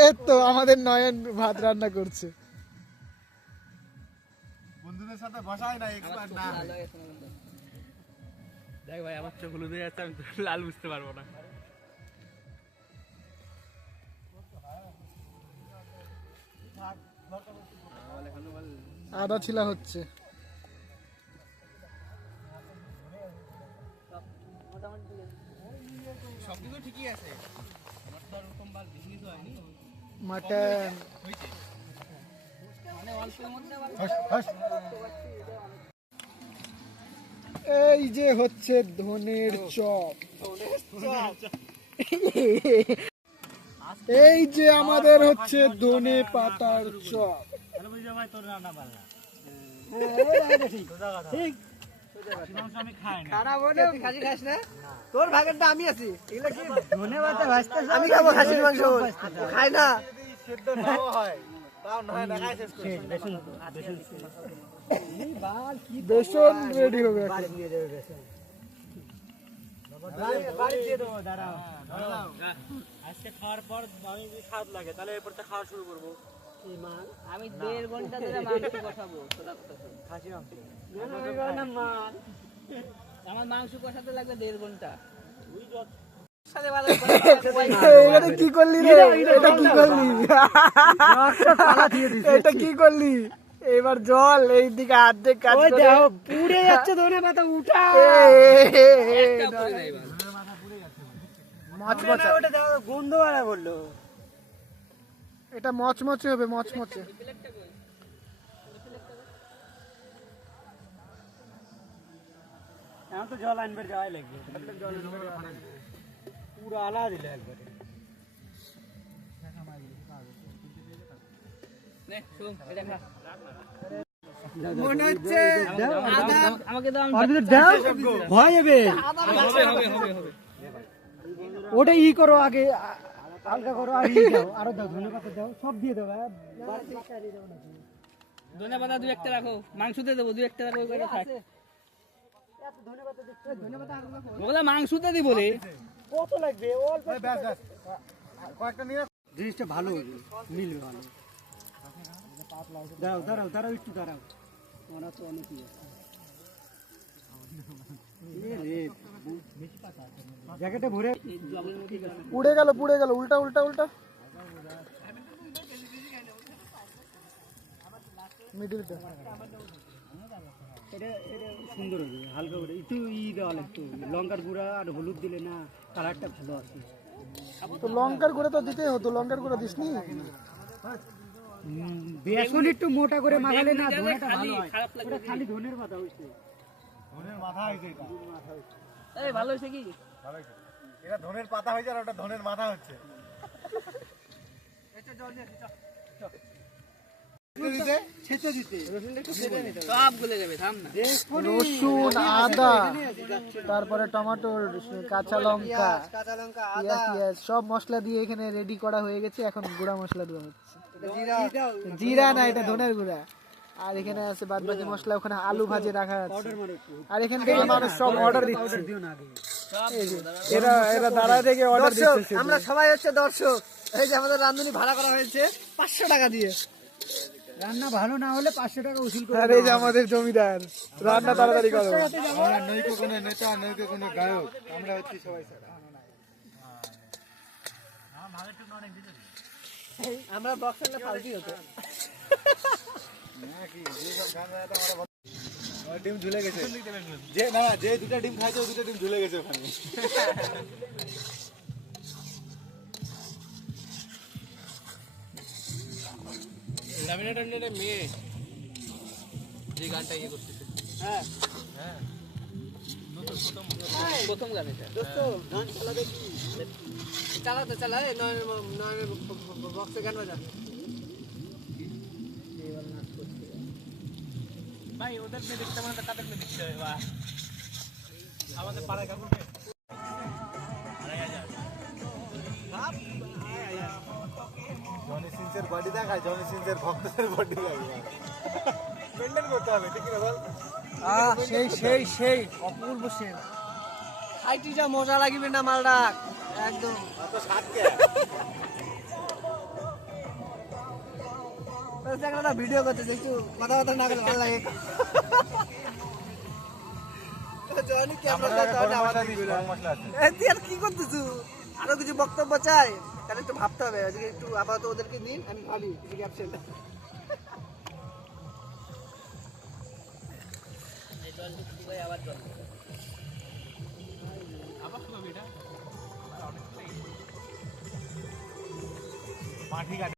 এই তো আমাদের নয়ন ভাত রান্না করছে। বন্ধুদের সাথে বসাই না এক্সপার্ট না। দেখ ভাই আমার চোখ হলুদ হয়ে যাচ্ছে, আমি তো লাল বুঝতে পারবো না। আদা ছিলা হচ্ছে। সবকিছু ঠিকই আছে, আমার তো ওরকম বাল বেশি কিছু হয়নি। মাটন মানে অল্পের মধ্যে এই যে হচ্ছে ধনের চপ। এই যে আমাদের হচ্ছে ধনে পাতার চপ। তোর ভাগেরটা আমি আছি, আমি খাবো খাসির মাংস, খাই না। সেদ্ধ নাও হয় তাও নয় না খাই শেষ করে। বেসন রেডি হবে এখন। আজকে খাওয়ার পর আমি যদি স্বাদ লাগে তাহলে এরপর তো খাওয়া শুরু করবো। আমি 1.5 ঘন্টা ধরে মাংস কষাবো। খাসি মাংস আমার মাংস কষাতে লাগবে 1.5 ঘন্টা। এটা কি করলি রে? এটা কি করলি? এটা কি করলি? এবার জল এইদিকে অর্ধেক কাজ করে পুড়ে যাচ্ছে ধনে পাতা, উঠা মচমচে। গন্ধ বাড়া বললো। এটা মচমচে হবে, মচমচে। এখন তো জল আনবে, যাওয়াই লাগবে। পুরো আলা দিলে একবারে। মনে হচ্ছে আমাকে দাও, ভয় যাবে। ওটা ই করো আগে, হালকা করো, আর ই দাও, আরো দাও, ধনে পাতা দাও, সব দিয়ে দেবো। ধনে পাতা 2-1টা রাখো, মাংস দিয়ে দেবো 2-1টা রাখো। ওগুলা মাংসতে দিব রে। কত লাগবে? অল্প কয়েকটা নিয়ে জিনিসটা ভালো হবে, মিলবে ভালো। দাঁড়াও দাঁড়াও দাঁড়াও, একটু দাঁড়াও, ওরা তো অনেকই আছে। জ্যাকেটে ভরে পুড়ে গেল, পুড়ে গেল। উল্টা উল্টা উল্টা, মিডিলটা। এটা সুন্দর হবে, হালকা করে একটু ই দেওয়া লাগতো, লঙ্কার গুঁড়া আর হলুদ দিলে না কালারটা ভালো আসে। তো লঙ্কার গুঁড়ো তো দিতেই হতো, লঙ্কার গুঁড়ো দিসনি? বেসন একটু মোটা করে মাখালে না ধনেটা ভালো হয়। ওটা খালি ধনের পাতা হইছে, ধনের মাথা হয়েছে। এটা এই ভালো হইছে কি? ভালো হয়েছে। এটা ধনের পাতা হয়েছে আর ওটা ধনের মাথা হচ্ছে। সব গলে যাবে, থাম না। রসুন, আদা, তারপরে টমেটো, কাঁচা লঙ্কা, পেঁয়াজ সব মশলা দিয়ে এখানে রেডি করা হয়ে গেছে। এখন গুঁড়া মশলা দেওয়া হচ্ছে। জিরা না, এটা ধনের গুঁড়া। আর এখানে আছে বাদ বাকি মশলা, ওখানে আলু ভাজে রাখা আছে। আর এখান থেকে মানুষ সব অর্ডার দিচ্ছে। এরা এরা দাঁড়ায় থেকে অর্ডার দিচ্ছে। আমরা সবাই হচ্ছে দর্শক। এই যে আমাদের রাঁধুনি ভাড়া করা হয়েছে 500 টাকা দিয়ে। রান্না ভালো না হলে 500 টাকা উসুল করে। আর এই যে আমাদের জমিদার, রান্না তাড়াতাড়ি করো। আমরা নৈকো কোনো নেতা, নৈকো কোনো গায়ক, আমরা হচ্ছি সবাই। আমরা বক্স না ফালতু হতো। ডিম ঝুলে গেছে, যে না যে 2টা ডিম খাইছে ওই 2টা ডিম ঝুলে গেছে ওখানে। ল্যামিনেটের মেয়ে যে গানটা ইয়ে করতেছে, হ্যাঁ হ্যাঁ প্রথম গান এটা। দোস্ত গান চালাবে কি? চালাতে চালা, নয় বক্সে গান বাজা। ভাই ওদের মেয়ে দেখতে মানে তাদের মেয়ে দেখতে হবে। বাহ, আমাদের পাড়ায় কাকুকে জনি সিনসের বডি দেখায়, জনি সিনসের ভক্তদের বডি দেখায়। মেনটেন করতে হবে, ঠিক না বল? সেই সেই সেই অপূর্ব সেন। খাইটি যা মজা লাগবে না মালডা একদম। এত স্বাদ কে? একটা ভিডিও করতেছে, একটু কথা কথা না করলে ভালো লাগে। জনি ক্যামেরা মশলা আছে তুই আর কি করতেছু? আরো কিছু বক্তব্য চাই, তাহলে একটু ভাবতে হবে। আজকে একটু আপাতত ওদেরকে দিন, আমি ভাবি কিছু ক্যাপশন। আবার শুকাবি এটা মাটি কাটে